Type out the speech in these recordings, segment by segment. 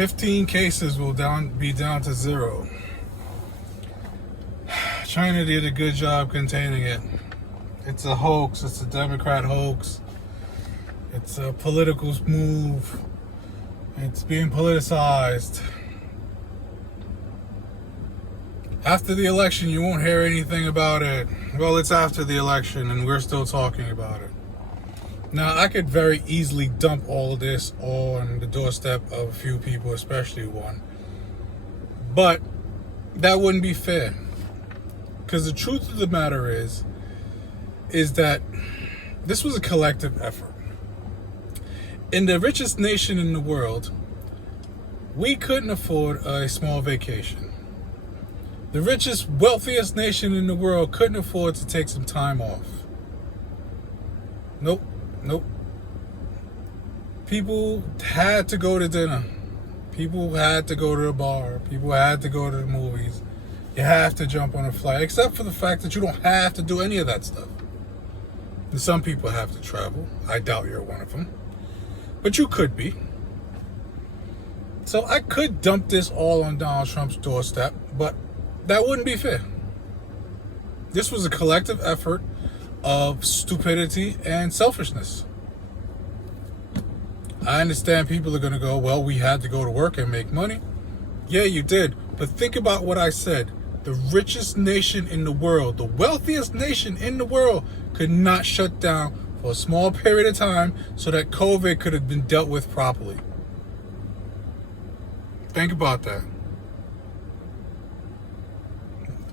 15 cases will be down to zero. China did a good job containing it. It's a hoax. It's a Democrat hoax. It's a political move. It's being politicized. After the election, you won't hear anything about it. Well, it's after the election, and we're still talking about it. Now, I could very easily dump all of this on the doorstep of a few people, especially one. But that wouldn't be fair. Because the truth of the matter is that this was a collective effort. In the richest nation in the world, we couldn't afford a small vacation. The richest, wealthiest nation in the world couldn't afford to take some time off. Nope. People had to go to dinner. People had to go to the bar. People had to go to the movies. You have to jump on a flight, except for the fact that you don't have to do any of that stuff. And some people have to travel. I doubt you're one of them. But you could be. So I could dump this all on Donald Trump's doorstep, but that wouldn't be fair. This was a collective effort of stupidity and selfishness. I understand people are going to go, well, we had to go to work and make money. Yeah, you did. But think about what I said. The richest nation in the world, the wealthiest nation in the world, could not shut down for a small period of time so that COVID could have been dealt with properly. Think about that.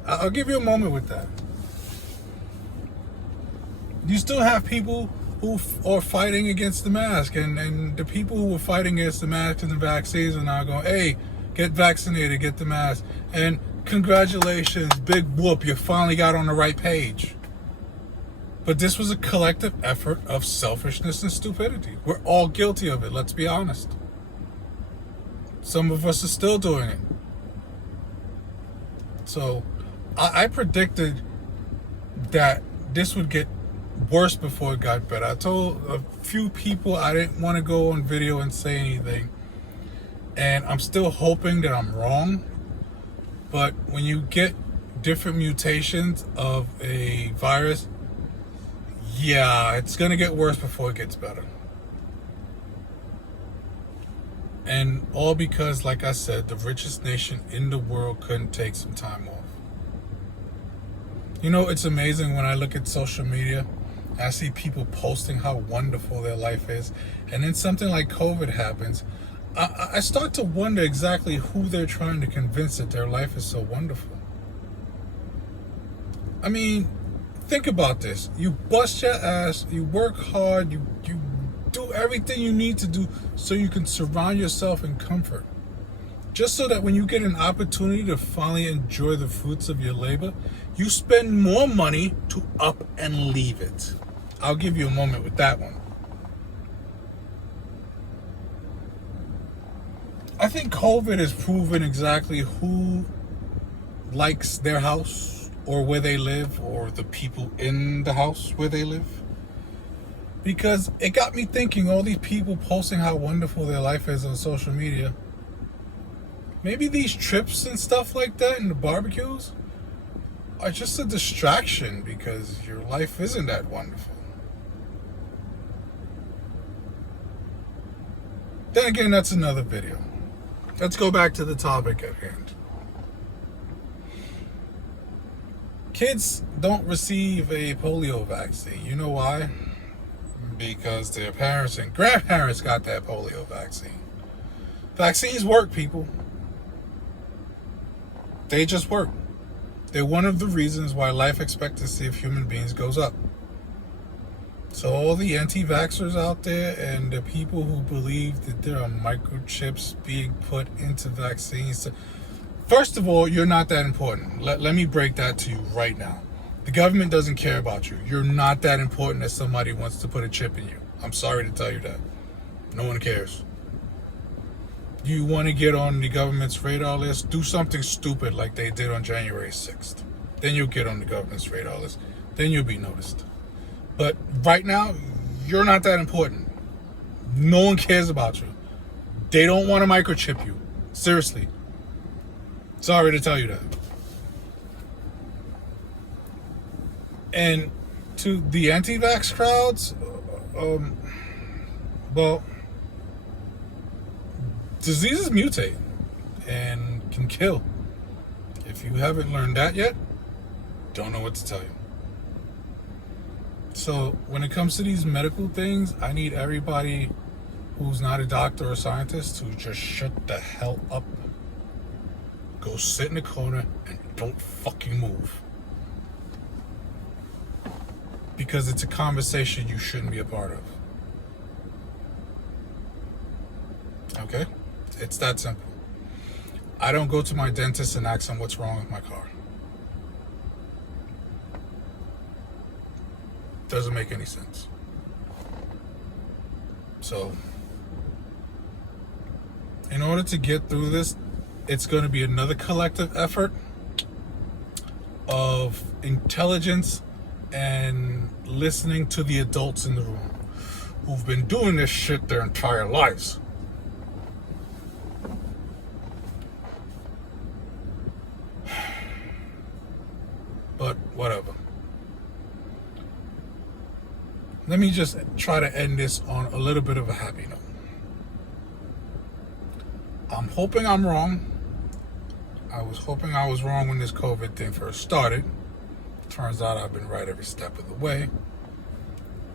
I'll give you a moment with that. You still have people who are fighting against the mask, and the people who were fighting against the mask and the vaccines are now going, hey, get vaccinated, get the mask, and congratulations, big whoop, you finally got on the right page. But this was a collective effort of selfishness and stupidity. We're all guilty of it, let's be honest. Some of us are still doing it. So I predicted that this would get worse before it got better. I told a few people I didn't want to go on video and say anything. And I'm still hoping that I'm wrong. But when you get different mutations of a virus, yeah, it's going to get worse before it gets better. And all because, like I said, the richest nation in the world couldn't take some time off. You know, it's amazing when I look at social media, I see people posting how wonderful their life is. And then something like COVID happens. I start to wonder exactly who they're trying to convince that their life is so wonderful. I mean, think about this. You bust your ass, you work hard, you do everything you need to do so you can surround yourself in comfort. Just so that when you get an opportunity to finally enjoy the fruits of your labor, you spend more money to up and leave it. I'll give you a moment with that one. I think COVID has proven exactly who likes their house or where they live, or the people in the house where they live. Because it got me thinking, all these people posting how wonderful their life is on social media. Maybe these trips and stuff like that and the barbecues are just a distraction because your life isn't that wonderful. Then again, that's another video. Let's go back to the topic at hand. Kids don't receive a polio vaccine. You know why? Because their parents and grandparents got that polio vaccine. Vaccines work, people. They just work. They're one of the reasons why life expectancy of human beings goes up. So all the anti-vaxxers out there and the people who believe that there are microchips being put into vaccines. First of all, you're not that important. Let me break that to you right now. The government doesn't care about you. You're not that important that somebody wants to put a chip in you. I'm sorry to tell you that. No one cares. You want to get on the government's radar list? Do something stupid like they did on January 6th. Then you'll get on the government's radar list. Then you'll be noticed. But right now, you're not that important. No one cares about you. They don't want to microchip you. Seriously. Sorry to tell you that. And to the anti-vax crowds, well, diseases mutate and can kill. If you haven't learned that yet, don't know what to tell you. So when it comes to these medical things, I need everybody who's not a doctor or scientist to just shut the hell up. Go sit in a corner and don't fucking move. Because it's a conversation you shouldn't be a part of. Okay? It's that simple. I don't go to my dentist and ask him what's wrong with my car. Doesn't make any sense. So, in order to get through this, it's going to be another collective effort of intelligence and listening to the adults in the room who've been doing this shit their entire lives. But whatever. Let me just try to end this on a little bit of a happy note. I'm hoping I'm wrong. I was hoping I was wrong when this COVID thing first started. Turns out I've been right every step of the way.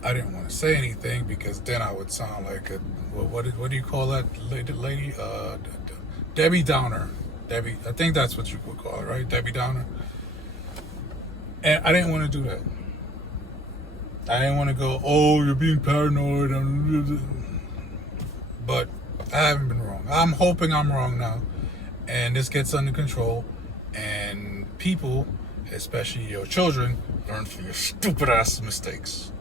I didn't want to say anything because then I would sound like a, well, what do you call that lady? Debbie Downer. Debbie, I think that's what you would call it, right? Debbie Downer. And I didn't want to do that. I didn't want to go, oh, you're being paranoid. But I haven't been wrong. I'm hoping I'm wrong now. And this gets under control. And people, especially your children, learn from your stupid ass mistakes.